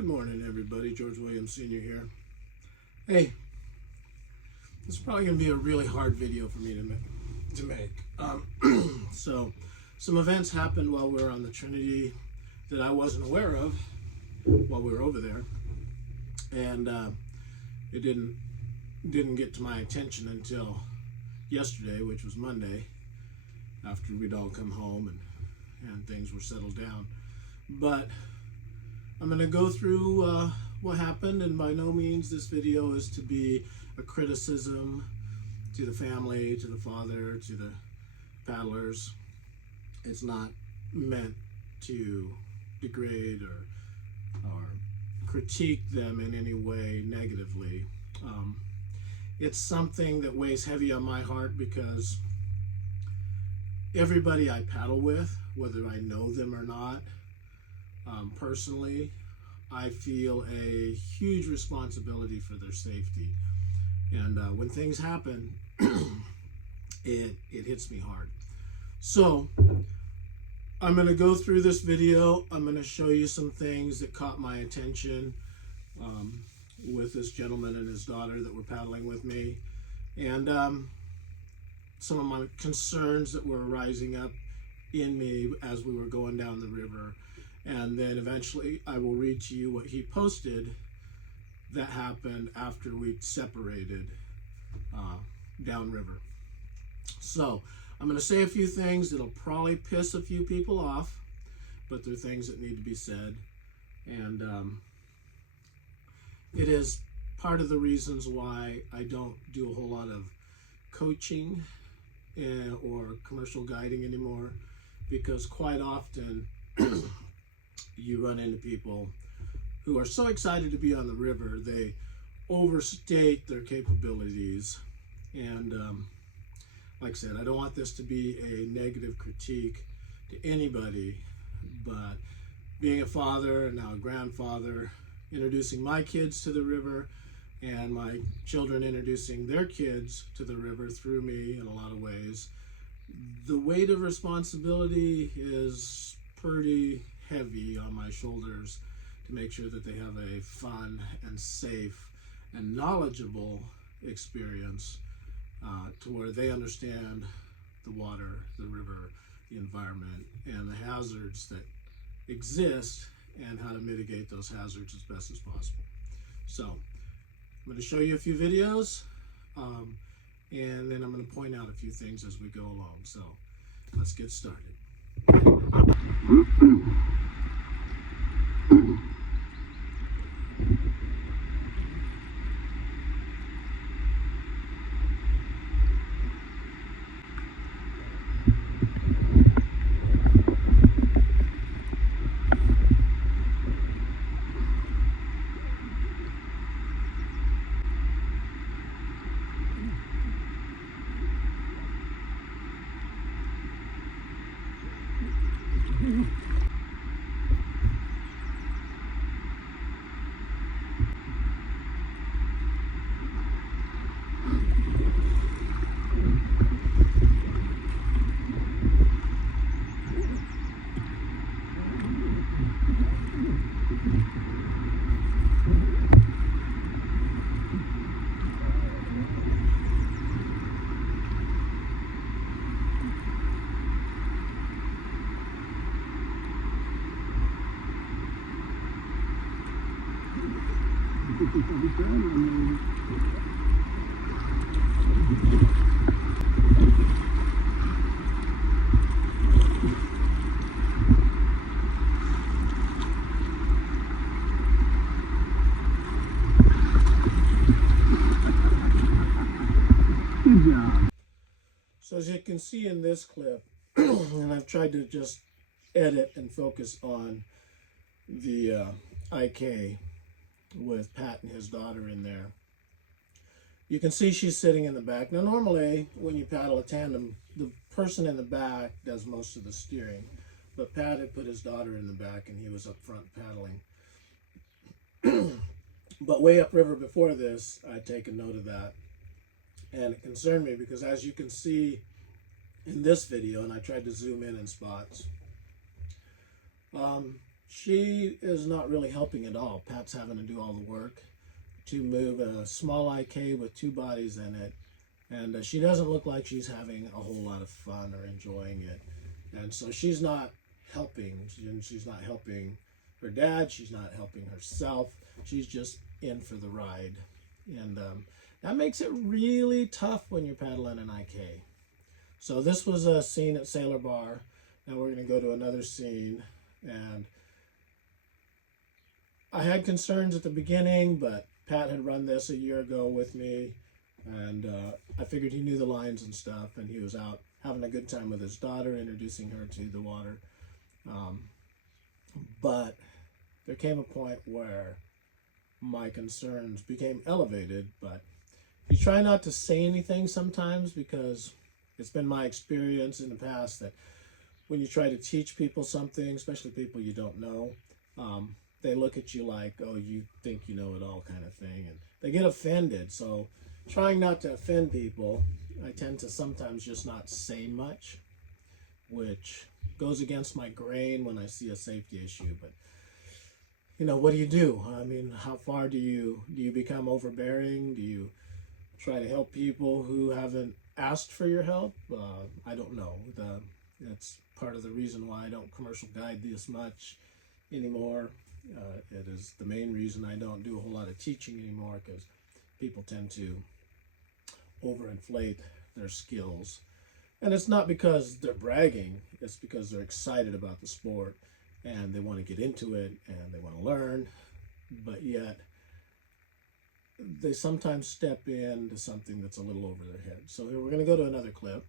Good morning, everybody. George Williams Sr. here. Hey, this is probably going to be a really hard video for me to make. So, some events happened while we were on the Trinity that I wasn't aware of while we were over there, and it didn't get to my attention until yesterday, which was Monday, after we'd all come home and things were settled down. But I'm going to go through what happened, and by no means this video is to be a criticism to the family, to the father, to the paddlers. It's not meant to degrade or critique them in any way negatively. It's something that weighs heavy on my heart because everybody I paddle with, whether I know them or not, personally, I feel a huge responsibility for their safety. And when things happen, it hits me hard. So I'm going to go through this video. I'm going to show you some things that caught my attention with this gentleman and his daughter that were paddling with me, and some of my concerns that were rising up in me as we were going down the river. And then eventually I will read to you what he posted that happened after we separated downriver. So I'm going to say a few things that'll probably piss a few people off, but they're things that need to be said. And it is part of the reasons why I don't do a whole lot of coaching or commercial guiding anymore, because quite often you run into people who are so excited to be on the river, they overstate their capabilities. And like I said, I don't want this to be a negative critique to anybody, but being a father and now a grandfather, introducing my kids to the river and my children introducing their kids to the river through me in a lot of ways, the weight of responsibility is pretty heavy on my shoulders to make sure that they have a fun and safe and knowledgeable experience to where they understand the water, the river, the environment, and the hazards that exist and how to mitigate those hazards as best as possible. So I'm going to show you a few videos and then I'm going to point out a few things as we go along. So let's get started. So as you can see in this clip, and I've tried to just edit and focus on the IK with Pat and his daughter in there. You can see she's sitting in the back. Now normally when you paddle a tandem, the person in the back does most of the steering, but Pat had put his daughter in the back and he was up front paddling. But way upriver before this, I'd taken note of that, and it concerned me because as you can see in this video, and I tried to zoom in spots, She is not really helping at all. Pat's having to do all the work to move a small IK with two bodies in it, and she doesn't look like she's having a whole lot of fun or enjoying it. And so she's not helping. She's not helping her dad. She's not helping herself. She's just in for the ride. And that makes it really tough when you're paddling an IK. So this was a scene at Sailor Bar. Now we're going to go to another scene. And I had concerns at the beginning, but Pat had run this a year ago with me. And I figured he knew the lines and stuff. And he was out having a good time with his daughter, introducing her to the water. But there came a point where my concerns became elevated, but you try not to say anything sometimes, because it's been my experience in the past that when you try to teach people something, especially people you don't know, they look at you like, oh, you think you know it all kind of thing, and they get offended. So trying not to offend people, I tend to sometimes just not say much, which goes against my grain when I see a safety issue. But you know, what do you do? I mean, how far do you become overbearing? Do you try to help people who haven't asked for your help? I don't know. That's part of the reason why I don't commercial guide this much anymore. It is the main reason I don't do a whole lot of teaching anymore, because people tend to overinflate their skills. And it's not because they're bragging, it's because they're excited about the sport and they want to get into it and they want to learn, but yet they sometimes step into something that's a little over their head. So here we're going to go to another clip.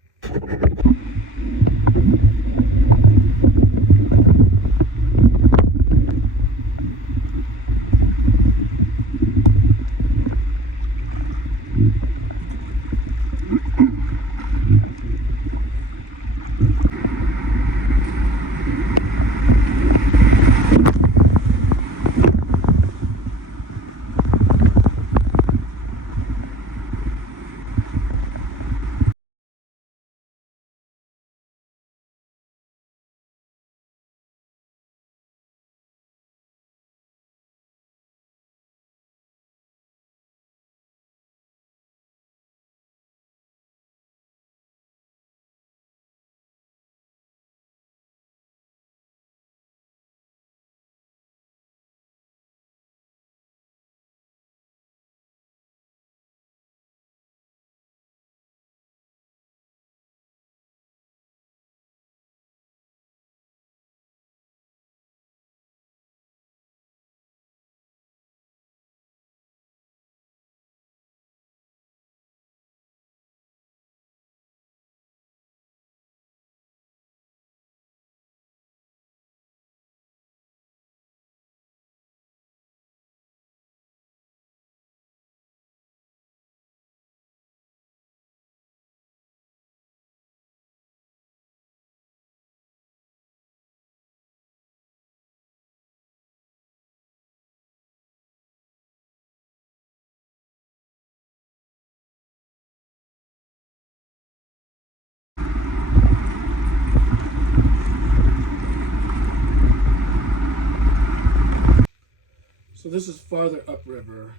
So this is farther upriver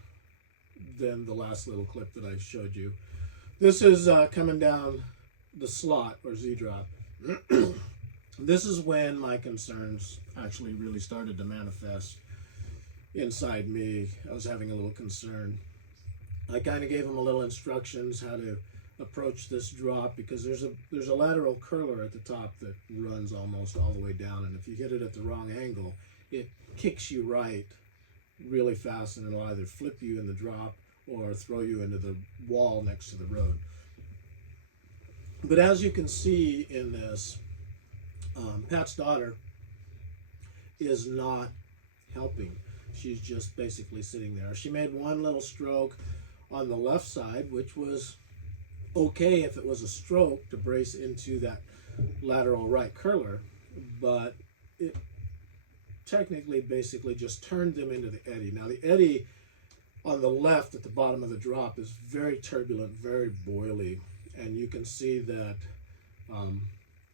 than the last little clip that I showed you. This is coming down the slot or Z-drop. This is when my concerns actually really started to manifest inside me. I was having a little concern. I kind of gave him a little instructions how to approach this drop, because there's a lateral curler at the top that runs almost all the way down, and if you hit it at the wrong angle, it kicks you right really fast, and it'll either flip you in the drop or throw you into the wall next to the road. But as you can see in this, Pat's daughter is not helping. She's just basically sitting there. She made one little stroke on the left side, which was okay if it was a stroke to brace into that lateral right curler, but it technically basically just turned them into the eddy. Now the eddy on the left at the bottom of the drop is very turbulent, very boily, and you can see that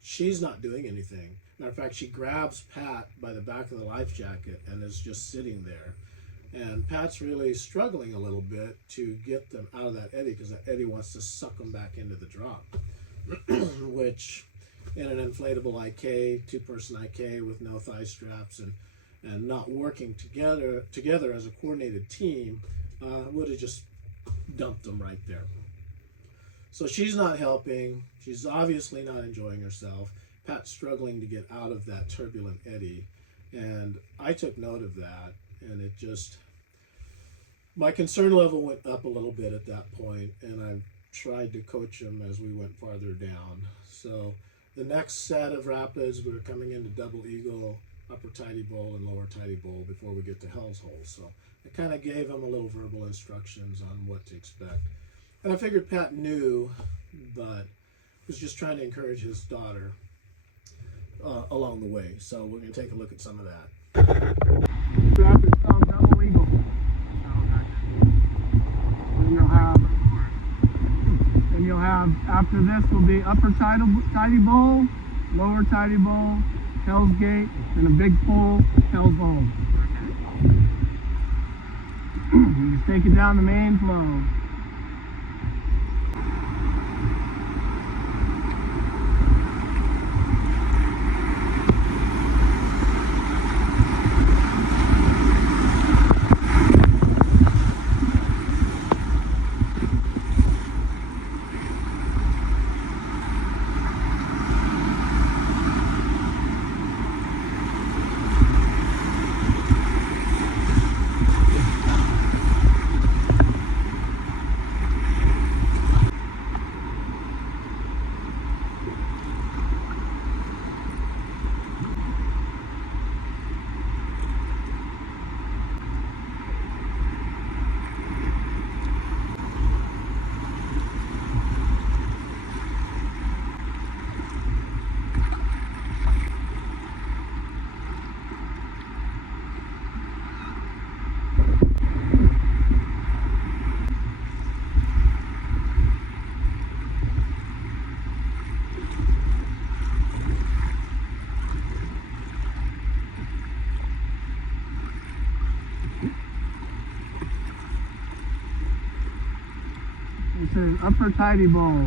she's not doing anything. Matter of fact, she grabs Pat by the back of the life jacket and is just sitting there. And Pat's really struggling a little bit to get them out of that eddy, because that eddy wants to suck them back into the drop, which in an inflatable IK, two-person IK with no thigh straps and not working together as a coordinated team, would have just dumped them right there. So she's not helping. She's obviously not enjoying herself. Pat's struggling to get out of that turbulent eddy. And I took note of that, and it just, my concern level went up a little bit at that point, and I tried to coach him as we went farther down. So the next set of rapids, we were coming into double eagle, upper tidy bowl, and lower tidy bowl before we get to Hell's Hole. So I kind of gave him a little verbal instructions on what to expect. And I figured Pat knew, but was just trying to encourage his daughter along the way. So we're going to take a look at some of that. Rapid called double eagle. And you'll have, after this will be upper tidy bowl, lower tidy bowl, Hell's Gate, and a big pull, Hell's Hole. You just take it down the main flow. This is upper tidy bowl.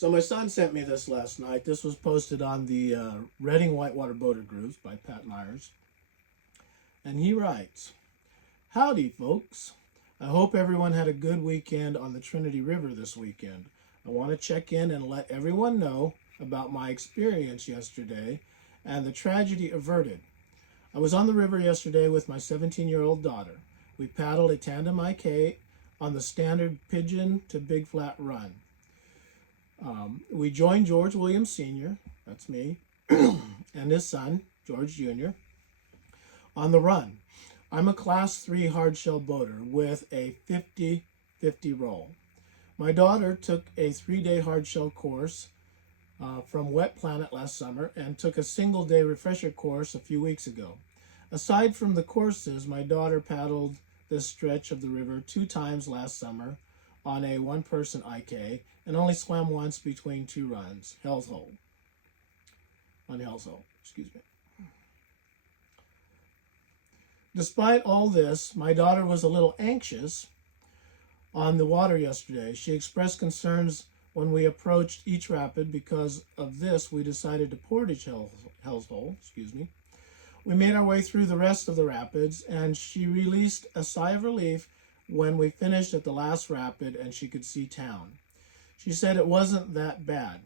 So my son sent me this last night. This was posted on the Reading Whitewater Boater Groups by Pat Myers. And he writes, "Howdy, folks. I hope everyone had a good weekend on the Trinity River this weekend. I want to check in and let everyone know about my experience yesterday and the tragedy averted. I was on the river yesterday with my 17-year-old daughter. We paddled a tandem IK on the standard Pigeon to Big Flat run. We joined George Williams Sr., that's me, and his son, George Jr., on the run. I'm a Class 3 hardshell boater with a 50-50 roll. My daughter took a 3-day hardshell course from Wet Planet last summer and took a single-day refresher course a few weeks ago. Aside from the courses, my daughter paddled this stretch of the river 2 times last summer on a one-person IK and only swam once between 2 runs, Hell's Hole. Despite all this, my daughter was a little anxious on the water yesterday. She expressed concerns when we approached each rapid. Because of this, we decided to portage Hell's Hole. We made our way through the rest of the rapids, and she released a sigh of relief when we finished at the last rapid and she could see town. She said it wasn't that bad,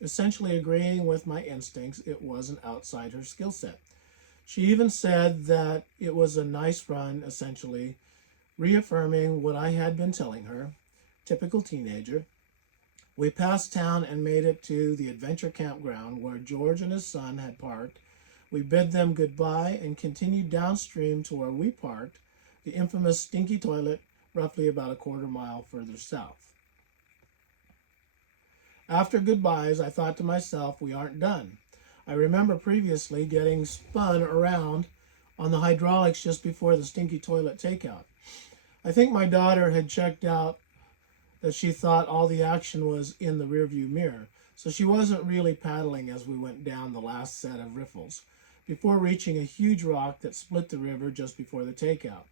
essentially agreeing with my instincts. It wasn't outside her skill set. She even said that it was a nice run, essentially reaffirming what I had been telling her. Typical teenager. We passed town and made it to the adventure campground where George and his son had parked. We bid them goodbye and continued downstream to where we parked, the infamous Stinky Toilet, roughly about a quarter mile further south. After goodbyes, I thought to myself, we aren't done. I remember previously getting spun around on the hydraulics just before the Stinky Toilet takeout. I think my daughter had checked out that she thought all the action was in the rearview mirror, so she wasn't really paddling as we went down the last set of riffles, before reaching a huge rock that split the river just before the takeout.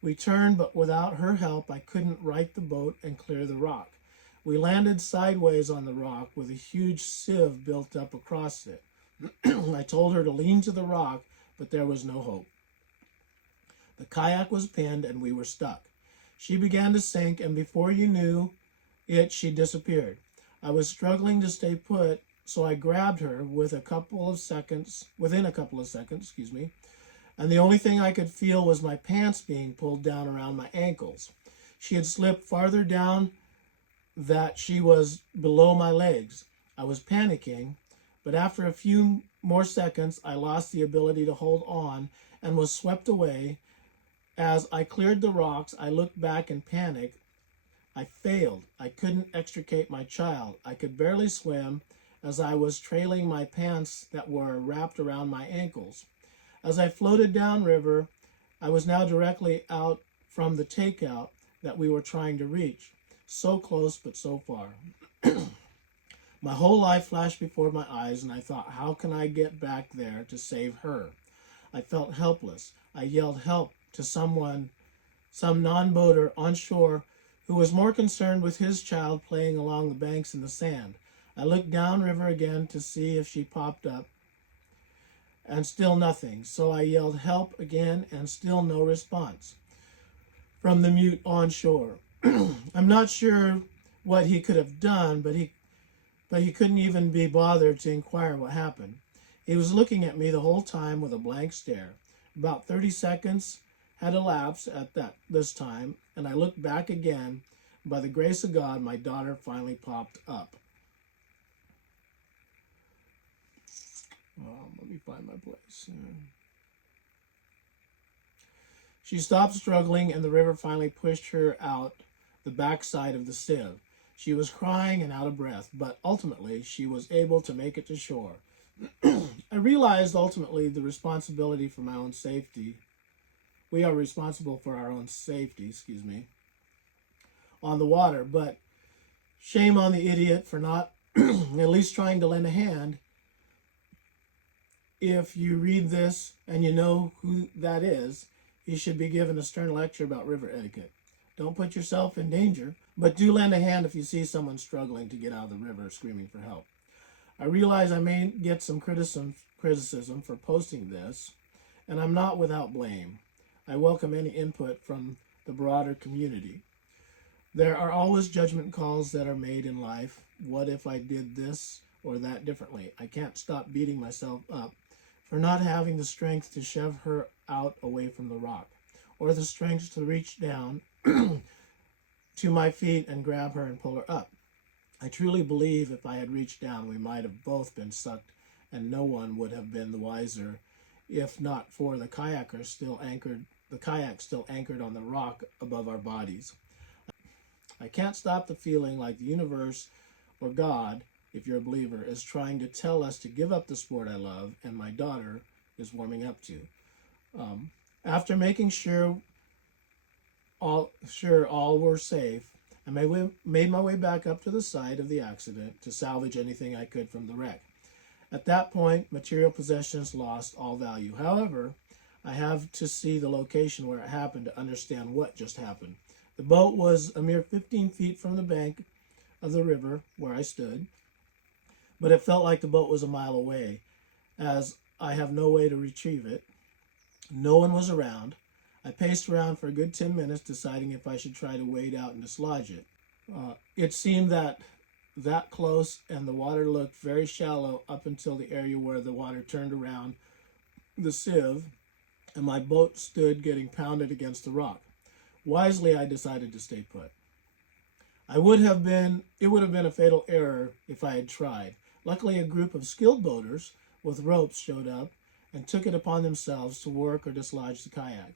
We turned, but without her help, I couldn't right the boat and clear the rock. We landed sideways on the rock with a huge sieve built up across it. I told her to lean to the rock, but there was no hope. The kayak was pinned and we were stuck. She began to sink, and before you knew it, she disappeared. I was struggling to stay put, so I grabbed her within a couple of seconds, and the only thing I could feel was my pants being pulled down around my ankles. She had slipped farther down that she was below my legs. I was panicking, but after a few more seconds, I lost the ability to hold on and was swept away. As I cleared the rocks, I looked back in panic. I failed. I couldn't extricate my child. I could barely swim as I was trailing my pants that were wrapped around my ankles. As I floated downriver, I was now directly out from the takeout that we were trying to reach. So close, but so far. My whole life flashed before my eyes, and I thought, how can I get back there to save her? I felt helpless. I yelled help to some non-boater on shore who was more concerned with his child playing along the banks in the sand. I looked downriver again to see if she popped up, and still nothing. So I yelled help again, and still no response from the mute on shore. I'm not sure what he could have done, but he couldn't even be bothered to inquire what happened. He was looking at me the whole time with a blank stare. About 30 seconds had elapsed at this time, and I looked back again. By the grace of God, my daughter finally popped up. Let me find my place. She stopped struggling, and the river finally pushed her out the backside of the sieve. She was crying and out of breath, but ultimately she was able to make it to shore. I realized ultimately the responsibility for my own safety. We are responsible for our own safety, on the water, but shame on the idiot for not at least trying to lend a hand. If you read this and you know who that is, he should be given a stern lecture about river etiquette. Don't put yourself in danger, but do lend a hand if you see someone struggling to get out of the river screaming for help. I realize I may get some criticism for posting this, and I'm not without blame. I welcome any input from the broader community. There are always judgment calls that are made in life. What if I did this or that differently? I can't stop beating myself up for not having the strength to shove her out away from the rock, or the strength to reach down to my feet and grab her and pull her up. I truly believe if I had reached down, we might have both been sucked, and no one would have been the wiser, if not for the kayak still anchored on the rock above our bodies. I can't stop the feeling like the universe, or God, if you're a believer, is trying to tell us to give up the sport I love and my daughter is warming up to. After making sure all were safe, I made my way back up to the site of the accident to salvage anything I could from the wreck. At that point, material possessions lost all value. However, I have to see the location where it happened to understand what just happened. The boat was a mere 15 feet from the bank of the river where I stood, but it felt like the boat was a mile away, as I have no way to retrieve it. No one was around. I paced around for a good 10 minutes, deciding if I should try to wade out and dislodge it. It seemed that close, and the water looked very shallow up until the area where the water turned around the sieve, and my boat stood getting pounded against the rock. Wisely, I decided to stay put. It would have been a fatal error if I had tried. Luckily, a group of skilled boaters with ropes showed up and took it upon themselves to work or dislodge the kayak.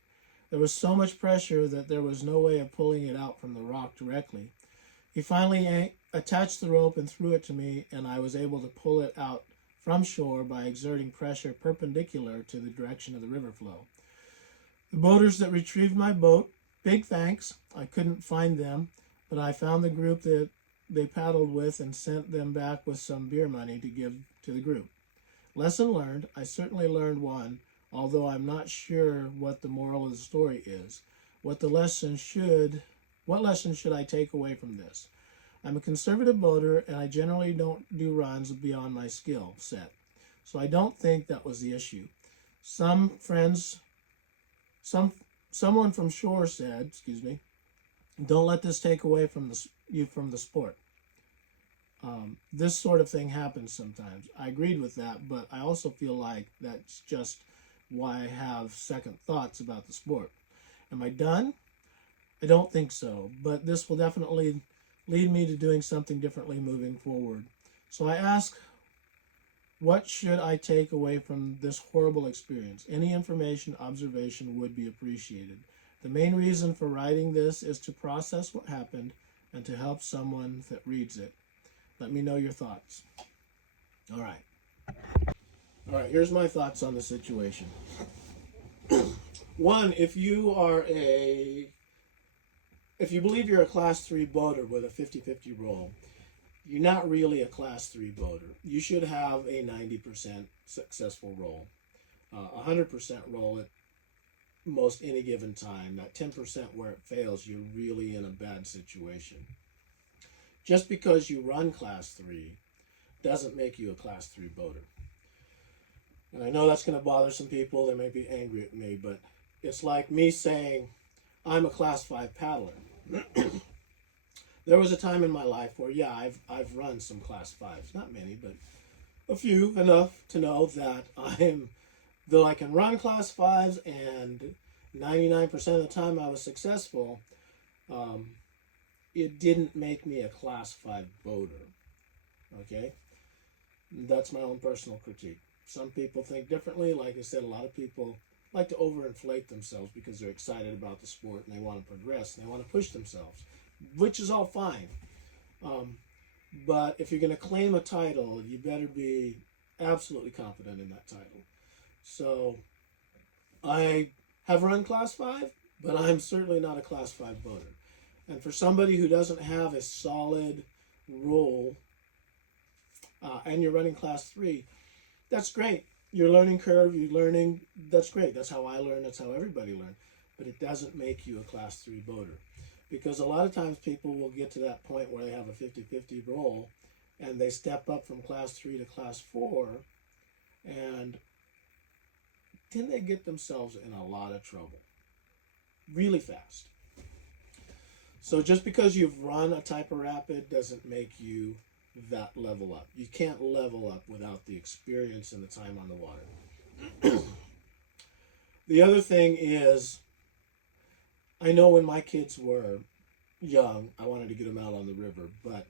There was so much pressure that there was no way of pulling it out from the rock directly. He finally attached the rope and threw it to me, and I was able to pull it out from shore by exerting pressure perpendicular to the direction of the river flow. The boaters that retrieved my boat, big thanks. I couldn't find them, but I found the group that they paddled with and sent them back with some beer money to give to the group. Lesson learned. I certainly learned one, although I'm not sure what the moral of the story is. What lesson should I take away from this? I'm a conservative boater, and I generally don't do runs beyond my skill set, so I don't think that was the issue. Someone from shore said, don't let this take away from you from the sport. This sort of thing happens sometimes. I agreed with that, but I also feel like that's just why I have second thoughts about the sport. Am I done? I don't think so, but this will definitely lead me to doing something differently moving forward. So I ask, what should I take away from this horrible experience? Any information, observation would be appreciated. The main reason for writing this is to process what happened and to help someone that reads it. Let me know your thoughts. All right, here's my thoughts on the situation. One, if you believe you're a class 3 boater with a 50-50 roll, you're not really a class 3 boater. You should have a 90% successful roll, 100% roll at most any given time. That 10% where it fails, you're really in a bad situation. Just because you run class 3 doesn't make you a class 3 boater. And I know that's going to bother some people. They may be angry at me, but it's like me saying I'm a class 5 paddler. There was a time in my life where, I've run some class 5s. Not many, but a few, enough to know that though I can run class 5s and 99% of the time I was successful, it didn't make me a class 5 boater. Okay? That's my own personal critique. Some people think differently. Like I said, a lot of people like to overinflate themselves because they're excited about the sport and they want to progress and they want to push themselves, which is all fine. But if you're going to claim a title, you better be absolutely confident in that title. So I have run class 5, but I'm certainly not a class 5 boater. And for somebody who doesn't have a solid role and you're running class 3, that's great. Your learning curve, that's great. That's how I learn. That's how everybody learns. But it doesn't make you a class 3 boater. Because a lot of times people will get to that point where they have a 50-50 roll and they step up from class 3 to class 4, and then they get themselves in a lot of trouble really fast. So just because you've run a type of rapid doesn't make you that level up. You can't level up without the experience and the time on the water. The other thing is, I know when my kids were young, I wanted to get them out on the river, but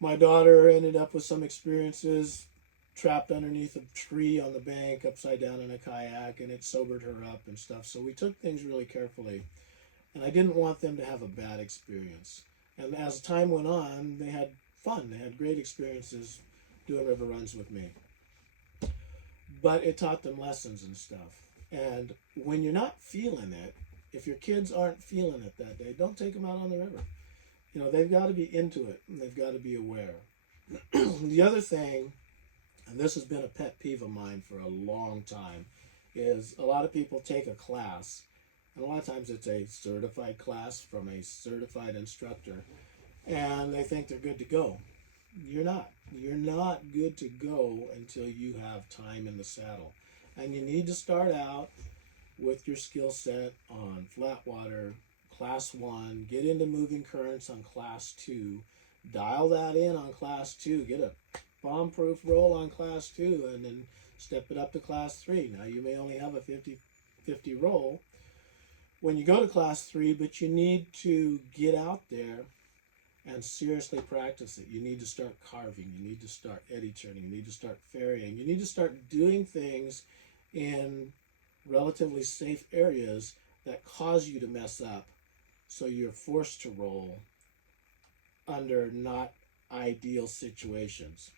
my daughter ended up with some experiences trapped underneath a tree on the bank, upside down in a kayak, and it sobered her up and stuff. So we took things really carefully, and I didn't want them to have a bad experience. And as time went on, they had fun. They had great experiences doing river runs with me. But it taught them lessons and stuff. And when you're not feeling it, if your kids aren't feeling it that day, don't take them out on the river. You know, they've got to be into it, and they've got to be aware. The other thing, and this has been a pet peeve of mine for a long time, is a lot of people take a class, and a lot of times it's a certified class from a certified instructor, and they think they're good to go. You're not. You're not good to go until you have time in the saddle. And you need to start out with your skill set on flat water, class 1, get into moving currents on class 2, dial that in on class 2, get a bomb-proof roll on class 2, and then step it up to class 3. Now you may only have a 50-50 roll when you go to class 3, but you need to get out there and seriously practice it. You need to start carving, you need to start eddy turning, you need to start ferrying, you need to start doing things in relatively safe areas that cause you to mess up, so you're forced to roll under not ideal situations.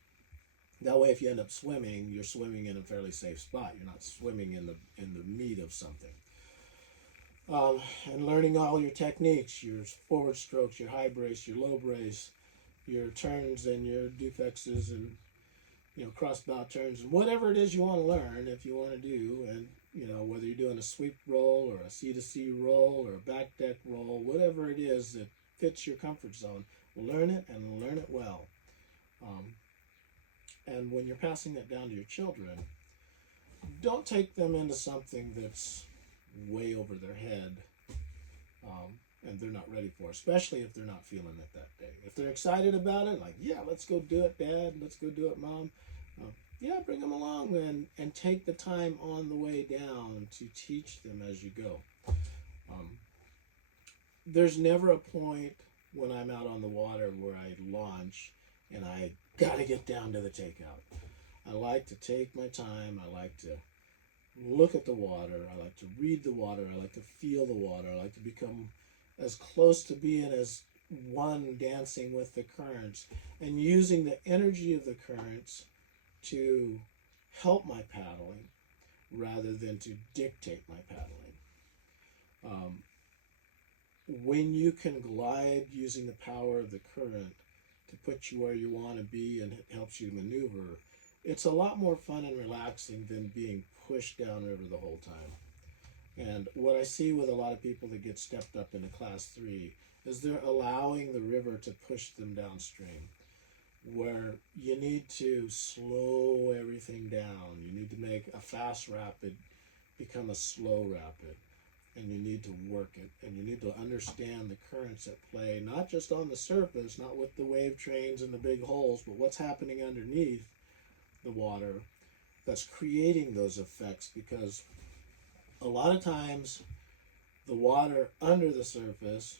That way, if you end up swimming, you're swimming in a fairly safe spot. You're not swimming in the meat of something. And learning all your techniques, your forward strokes, your high brace, your low brace, your turns and your defexes, and cross bow turns, and whatever it is you want to learn, if you want to do, and whether you're doing a sweep roll or a C-to-C roll or a back deck roll, whatever it is that fits your comfort zone, learn it and learn it well. And when you're passing that down to your children, don't take them into something that's way over their head and they're not ready for, especially if they're not feeling it that day. If they're excited about it, like, yeah, let's go do it, Dad, let's go do it, Mom, yeah, bring them along and take the time on the way down to teach them as you go. There's never a point when I'm out on the water where I launch and I got to get down to the takeout. I like to take my time. I like to look at the water. I like to read the water. I like to feel the water. I like to become as close to being as one dancing with the currents and using the energy of the currents to help my paddling rather than to dictate my paddling. When you can glide using the power of the current to put you where you want to be and it helps you maneuver, it's a lot more fun and relaxing than being pushed downriver the whole time. And what I see with a lot of people that get stepped up into class 3 is they're allowing the river to push them downstream, where you need to slow everything down. You need to make a fast rapid become a slow rapid, and you need to work it, and you need to understand the currents at play, not just on the surface, not with the wave trains and the big holes, but what's happening underneath the water that's creating those effects. Because a lot of times the water under the surface,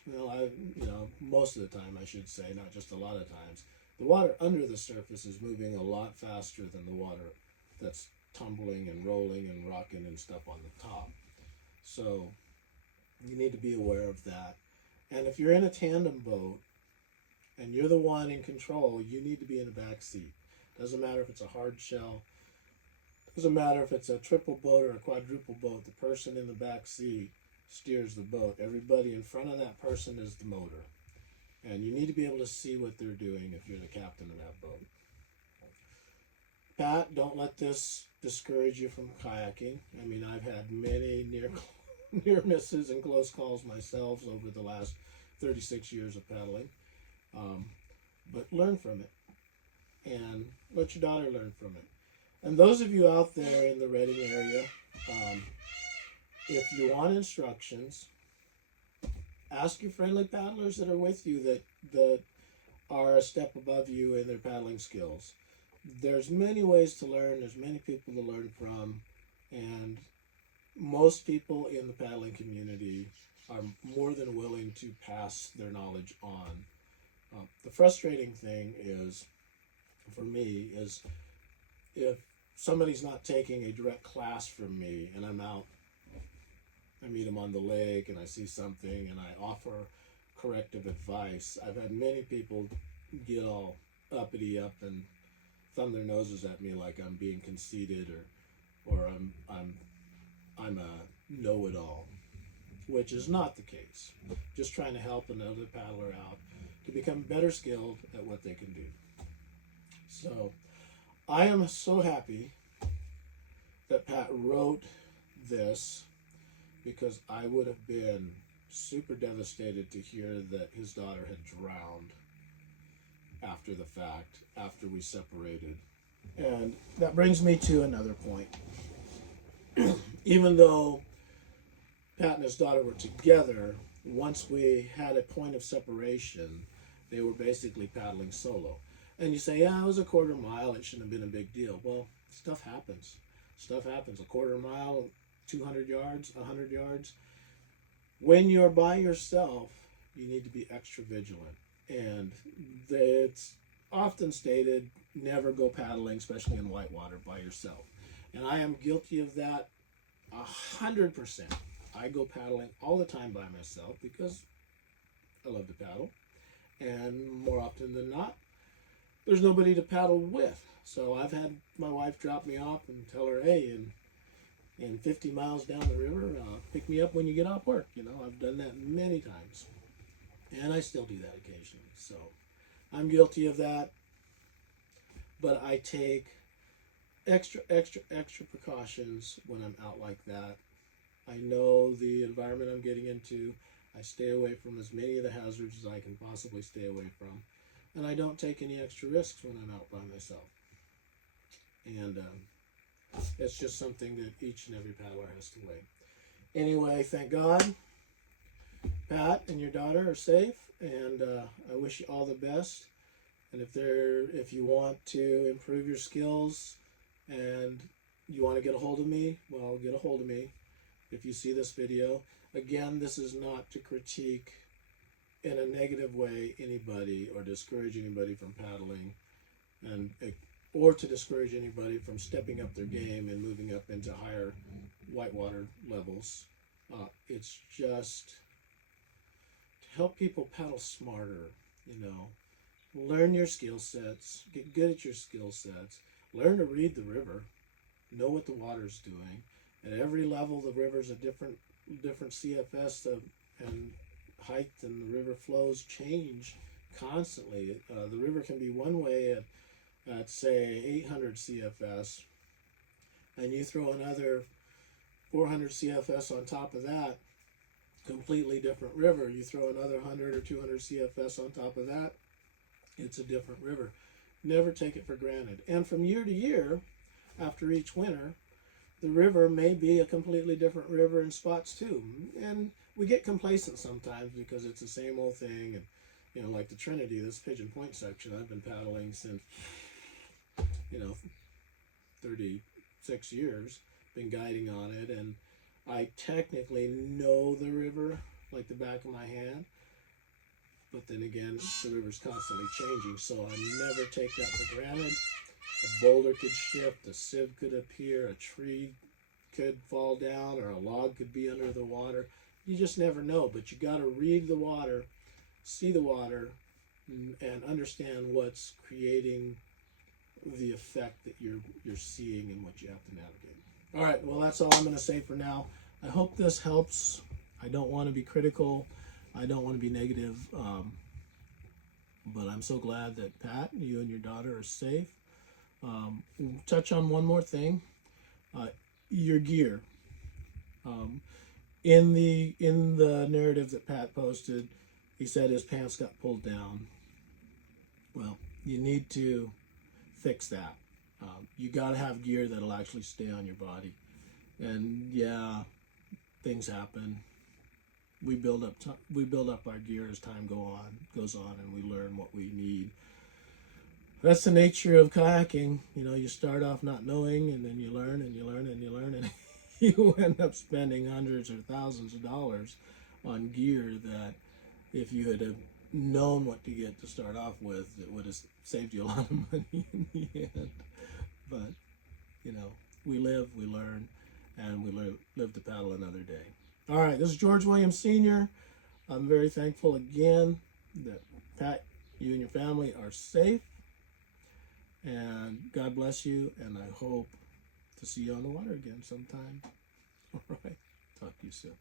most of the time I should say, not just a lot of times, the water under the surface is moving a lot faster than the water that's tumbling and rolling and rocking and stuff on the top. So you need to be aware of that. And if you're in a tandem boat and you're the one in control, you need to be in the back seat. Doesn't matter if it's a hard shell. Doesn't matter if it's a triple boat or a quadruple boat. The person in the back seat steers the boat. Everybody in front of that person is the motor. And you need to be able to see what they're doing if you're the captain of that boat. Pat, don't let this discourage you from kayaking. I mean, I've had many near misses and close calls myself over the last 36 years of paddling. But learn from it and let your daughter learn from it. And those of you out there in the Reading area, if you want instructions, ask your friendly paddlers that are with you that are a step above you in their paddling skills. There's many ways to learn. There's many people to learn from, and most people in the paddling community are more than willing to pass their knowledge on. The frustrating thing is, for me, is if somebody's not taking a direct class from me and I'm out, I meet them on the lake and I see something and I offer corrective advice. I've had many people get all uppity up and thumb their noses at me like I'm being conceited or I'm a know-it-all, which is not the case. Just trying to help another paddler out to become better skilled at what they can do. So I am so happy that Pat wrote this, because I would have been super devastated to hear that his daughter had drowned after the fact, after we separated. And that brings me to another point. Even though Pat and his daughter were together, once we had a point of separation, they were basically paddling solo. And you say, yeah, it was a quarter mile, it shouldn't have been a big deal. Well, stuff happens. Stuff happens. A quarter mile, 200 yards, 100 yards. When you're by yourself, you need to be extra vigilant. And it's often stated, never go paddling, especially in whitewater, by yourself. And I am guilty of that 100%. I go paddling all the time by myself because I love to paddle. And more often than not, there's nobody to paddle with. So I've had my wife drop me off and tell her, hey, in 50 miles down the river, pick me up when you get off work. You know, I've done that many times. And I still do that occasionally. So I'm guilty of that. But I take extra precautions when I'm out like that. I know the environment I'm getting into. I stay away from as many of the hazards as I can possibly stay away from. And I don't take any extra risks when I'm out by myself. And it's just something that each and every paddler has to weigh. Anyway, thank God Pat and your daughter are safe, and I wish you all the best. And if you want to improve your skills and you want to get a hold of me, well, get a hold of me if you see this video. Again, this is not to critique in a negative way anybody or discourage anybody from paddling, or to discourage anybody from stepping up their game and moving up into higher whitewater levels. It's just to help people paddle smarter, you know. Learn your skill sets, get good at your skill sets, learn to read the river, know what the water's doing. At every level, the river's a different CFS and height, and the river flows change constantly. The river can be one way at say 800 CFS, and you throw another 400 CFS on top of that, completely different river. You throw another 100 or 200 CFS on top of that, it's a different river. Never take it for granted. And from year to year, after each winter, the river may be a completely different river in spots too. And we get complacent sometimes because it's the same old thing. And, you know, like the Trinity, this Pigeon Point section, I've been paddling since, 36 years, been guiding on it. And I technically know the river like the back of my hand. But then again, the river's constantly changing, so I never take that for granted. A boulder could shift, a sieve could appear, a tree could fall down, or a log could be under the water. You just never know, but you got to read the water, see the water, and understand what's creating the effect that you're seeing and what you have to navigate. All right, well, that's all I'm going to say for now. I hope this helps. I don't want to be critical. I don't want to be negative, but I'm so glad that Pat, you and your daughter are safe. Touch on one more thing, your gear. in the narrative that Pat posted, he said his pants got pulled down. Well, you need to fix that. You got to have gear that'll actually stay on your body. And yeah, things happen. We build up our gear as time goes on, and we learn what we need. That's the nature of kayaking. You know, you start off not knowing, and then you learn and you learn and you learn, and you end up spending hundreds or thousands of dollars on gear that, if you had have known what to get to start off with, it would have saved you a lot of money in the end. But you know, we live, we learn, and we live to paddle another day. All right, this is George Williams Sr. I'm very thankful again that Pat, you and your family are safe, and God bless you, and I hope to see you on the water again sometime. All right, talk to you soon.